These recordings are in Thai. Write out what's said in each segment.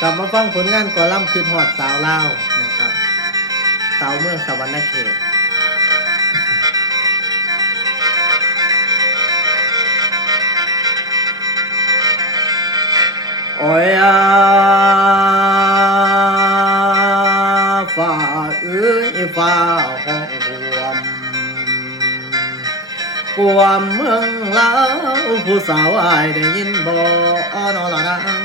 กลับมาฟังผลงานกอลัมน์คือหอดสาวลาวนะครับสาวเมืองสวรรณเขตโอ้ยฝ่าเอ้ยฝ่าห้องกวมเมืองลาวผู้สาวอายได้ยินบ่นอละนาง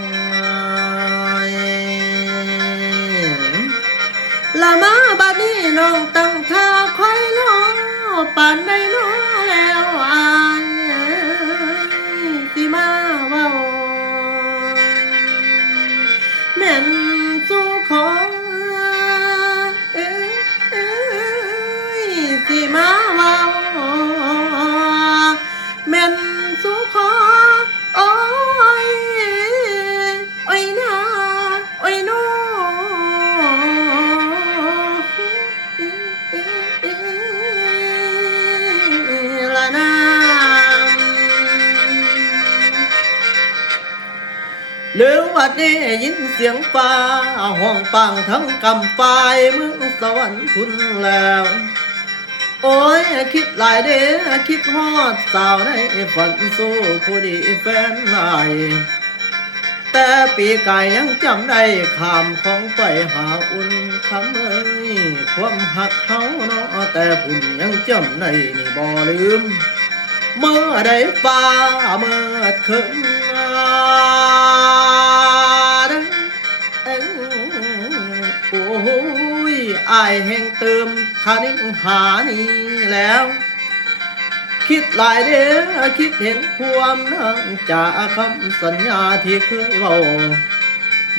ละมาบัดนี้น้องตั้งท่าคอยรอปานใดน้อแล้วอายสิมาเว้าแม่นสู่ขอสิมาเว้าแม่นสู่ขอโอ้ยโอ้ยนาโอ้ยโนละนามหรือว่าได้ยินเสียงฟ้าห้องปังทั้งกำฝ่ายเมืองสวรรค์คุณแล้วโอ้ยคิดหลายเด้อคิดฮอดสาวในฝันสู้ผู้ดีแฟนนายแต่ปีกายยังจำได้คำของไปหาอุ่นคำเอ้ยความหักเขาเนาะแต่พุ่นยังจำได้นี่บ่ลืมเมื่อได้ฟ้าเมื่อคืนโอ้ยอายแห่งเติมคานิ่งหานี่แล้วคิดหลายเด้อคิดเห็นความนั่งจากคำสัญญาที่เคยเว้า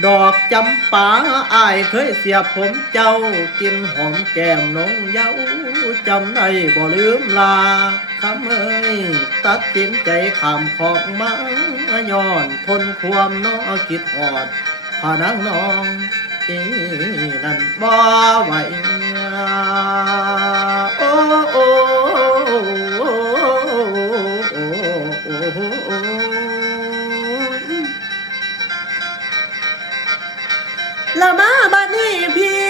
ดอกจำปาอายเคยเสียบผมเจ้ากินหอมแก้มน้องเย้าจำได้บ่ลืมลาคำเอ้ยตัดสินใจขามของมาย้อนทนความน้อคิดหอดพานังน้องนั่นบ่ไหวโอ้โอ้ละมาบัดนี้พี่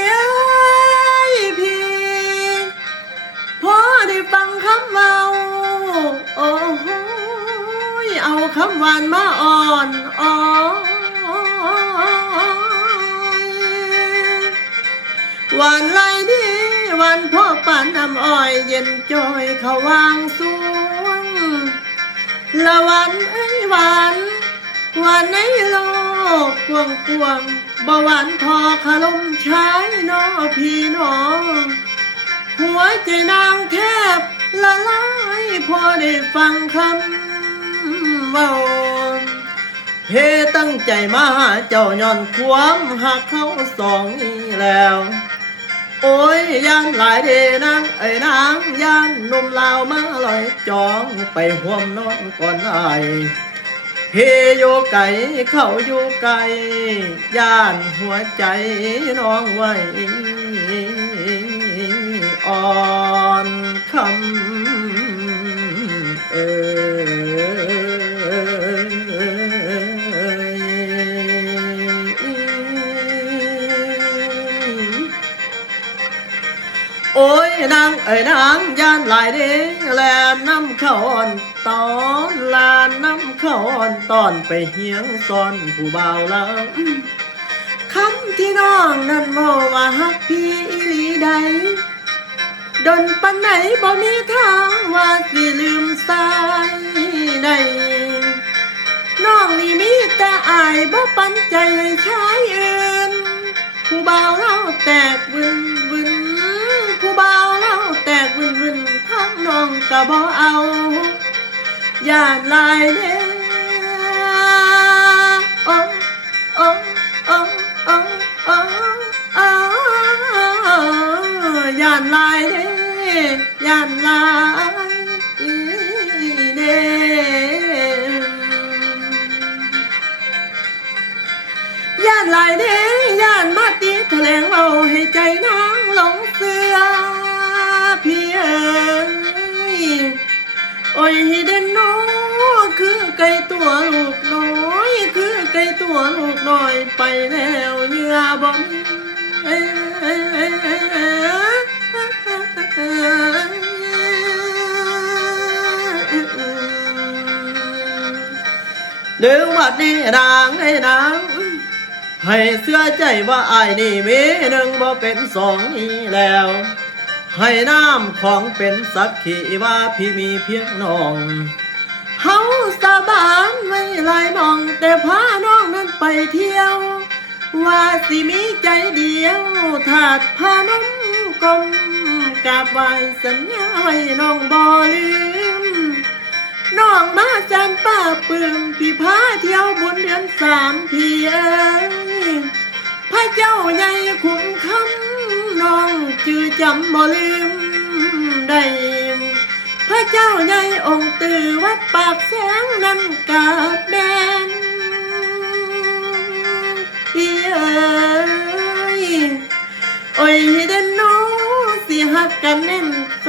พอได้ฟังคำเว้าโอ้โหเอาคำหวานมาอ่อนหวานไหลดีหวานพ่อปานน้ำอ้อยเย็นจอยเขาวางสวงละหวานเอ้ยหวานในโลกกวงบ่หวานพอขลมชายน้อพี่น้องหัวใจนางแทบละลายพอได้ฟังคำเว้าเพตั้งใจมาหาเจ้าย้อนความหักเขาสองนี้แล้วโอ้ยย่านหลายเดนางเอ้ยนางย่านหนุ่มลาวมาลอยจองไปห่วมนอนก่อนอายเพอยู่ไก่เข้าอยู่ไก่ย่านหัวใจน้องไว้อ่อนคำโอ้ยนางเอ้ยนางย่านหลายเด้แลน้ำข้าวอ่อนตอนลานน้ำข้าวอ่อนตอนไปเหียงซ้อนผู้บ่าวแล้วคำที่น้องนั้นว่าฮักพี่อีหลีใดดนปันไหนบ่มีทางว่าสิลืมสายได้น้องนี่มีแต่อายบ่ปันใจให้ชายอื่นผู้บ่าวเราแตกบึนผู้บ่าวเราแตกบึนทั้งน้องก็บ่เอาย่านลายเด้อโอ้ย่านลายเด้ย่านลายเด้ย่านลายเด้ย่านมาตีแถลงเอาให้ใจนางหลงเสือพี่เอ๋ยโอ้ยเด่นน้อคือไก่ตัวลูกน้อยคือไก่ตัว วลูกน้อยไปแล้วเหยื่อบ่มีเดี๋ยววัดนี้นางให้นางให้เสื้อใจว่าอายนี่มีหนึ่งบ่เป็นสองนี้แล้ว ให้น้ำของเป็นสักขีว่าพี่มีเพียงน้องเฮาสาบานไม่ลายมองแต่พาน้องนั้นไปเที่ยวว่าสิมีใจเดียวถาดพาน้องกลมกราบไหว้สัญญาไว้น้องบ่ลืมน้องมาจันป้าปืมพี่พาเที่ยวบุญเดือน3พี่เอ้ยพระเจ้าใหญ่คุ้มคำน้องจือจำบ่ลืมได้พระเจ้าใหญ่องค์ตื่อวัดปากแสงนั่นกาบแดงพี่เอ้ยโอ้ยเด่นน้องสิฮักกันแน่นแฟ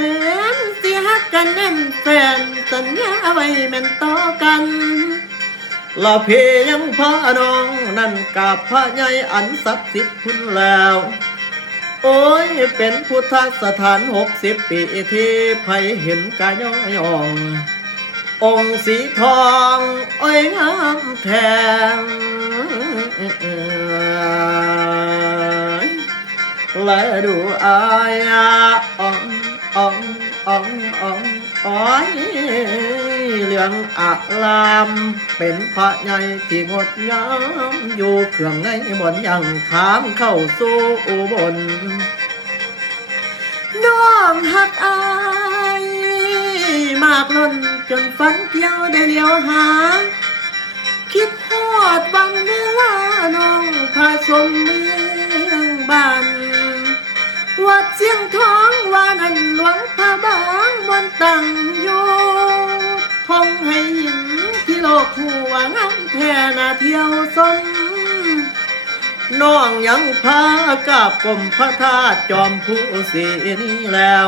นสิฮักกันแน่นแฟนสัญญาไว้แม่นต่อกันละเพยังพาน้องนั่นกาบพระใหญ่อันศักดิ์สิทธิ์คุณแล้วโอ้ยเป็นพุทธสถาน60 ปีที่ไผเห็นกายย่ององค์สีทองโอ้ยงามแทงและดูอายององององอ้อยเหลืองอาลามเป็นพระใหญ่ที่งดงามอยู่เครื่องในบนยังถามเข้าสู่อุบลน้องหักอายมากล้นจนฝันเที่ยวได้เลี้ยวหาคิดฮอดวันเวลาน้องผสมเมืองบ้านวัดเสียงทองว่านั่นหลวงพระบางบนตั้งอยู่ทองให้หินที่โลกหัวงามแท่นาเที่ยวสนน้องยังพากราบกรมพระธาตุจอมผู้สีนี้แล้ว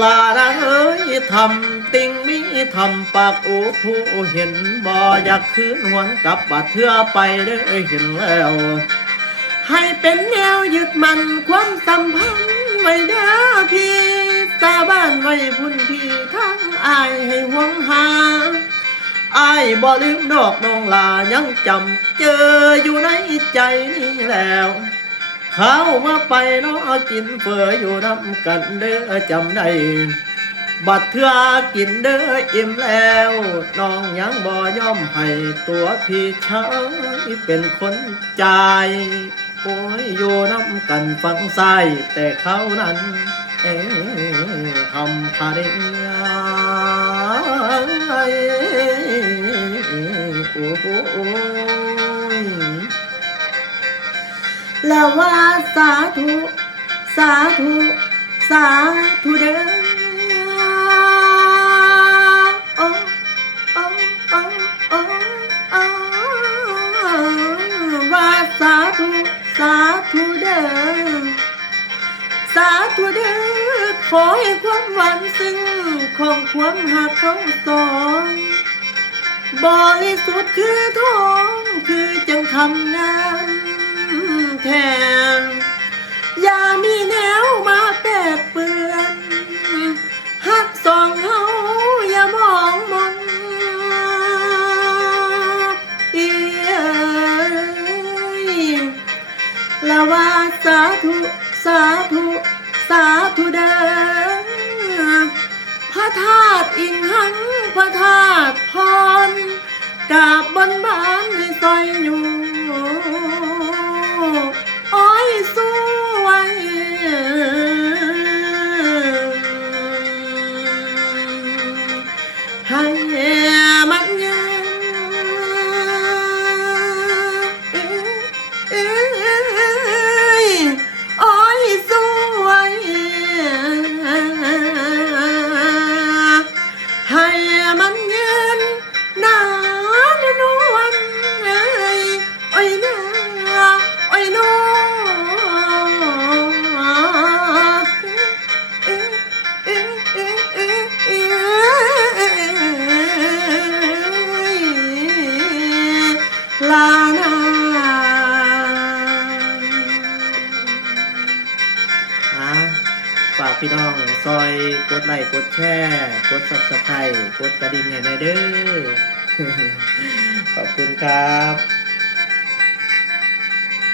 ลาละเอ้ยทำติงมีทำปากโอ้ผู้เห็นบ่อยากคืนหวนกลับบัดเทื่อไปได้เห็นแล้วให้เป็นแนวยึดมันความสัมพันธ์ไว้เด้อพี่สาบานไว้พุ่นพี่ทั้งอายให้หวงหาอายบ่ลืมดอกน้องลายังจำเจออยู่ในใจนี้แล้วเข้ามาไปน้อกินเฟออยู่น้ำกันเด้อจำได้บัดเทื่อกินเด้ออิ่มแล้วน้องยังบ่ยอมให้ตัวพี่ชายเป็นคนจ่ายโอ้ยอยู่น้ำกันฟังซ้ายแต่เขานั้นทำคาเดียโอ้โหแล้วว่าสาธุสาธุสาธุเด้อโอ้โอ้โอ้โอ้ว่าสาธุสาธุเด้อสาธุเด้อขอให้ความหวานซึ้งของความหักของสองบริสุทธิ์คือทองคือจังทำงานแทนอย่ามีแนวมาแปดเปื้อนหักสองเฮาอย่ามองมนละว่าสาธุสาธุสาธุเด้อพระธาตุอิงหังพระธาตุพรกราบบนบานให้ซอยอยู่อ้อยสวยให้มันยังอ้อยสวยให้มันยืนนานนวล ฝากพี่น้องซอยกดไลค์กดแชร์กด Subscribe กดกระดิ่งให้ได้เด้อ ขอบคุณครับ